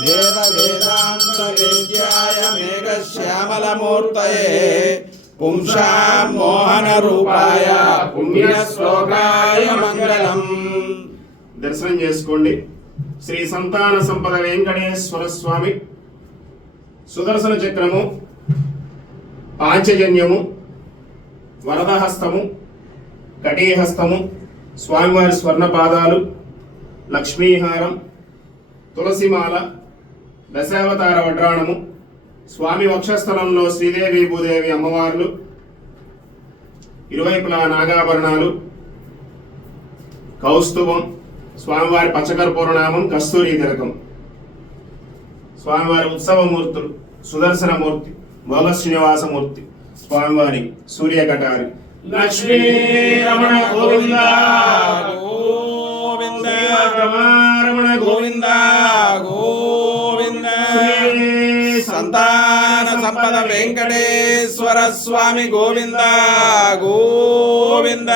వేద వేదాంత వేద్యాయ మేఘశ్యామలమూర్తయే పుంసాం మోహన రూపాయ పుణ్య శ్లోకాయ మంగళం. దర్శనం చేసుకోండి. శ్రీ సంతాన సంపద వెంకటేశ్వర స్వామి సుదర్శన చక్రము, పాంచజన్యము, వరదహస్తము, కటీహస్తము, స్వామివారి స్వర్ణపాదాలు, లక్ష్మీహారం, తులసిమాల, దశావతార వడ్రాణము, స్వామి వక్షస్థలంలో శ్రీదేవి భూదేవి అమ్మవార్లు, ఇరువైపులా నాగాభరణాలు, కౌస్తుభం, స్వామివారి పచ్చకర్పూరనామం, కస్తూరి తిలకం, స్వామివారి ఉత్సవమూర్తులు సుదర్శనమూర్తి, భోగ శ్రీనివాసమూర్తి, స్వామివారి సూర్యకటారి. లక్ష్మీ రమణ గోవింద గోవింద, రమణ గోవింద గోవింద. సంతాన సంపద వెంకటేశ్వర స్వామి గోవింద గోవింద.